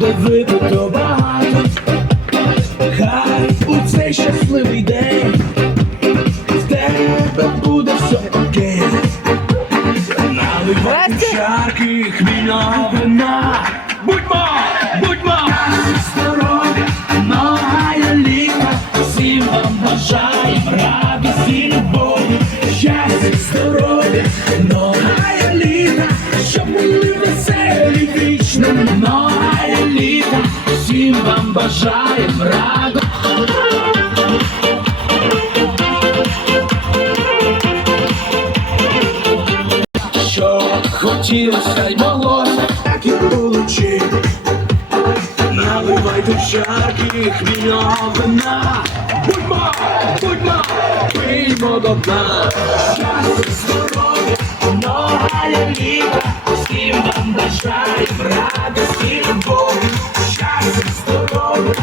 буде випито багато. Хай у цей щасливий день в тебе буде все окей. Наливай чарки хмільного вина. Будьмо, будьмо здорові, многая літа. Всім вам бажаєм радості, любові, щастя, здоров'я, многая многая літа. Всім вам бажаєм радості. Що хотілося й молося, так і получи. Наливайте в чарки хмільного вина. Будьмо, будьмо, пиймо до дна. Щастя, здоров'я, многая літа. Бажаєм радості, любові. Щастя, здоров'я,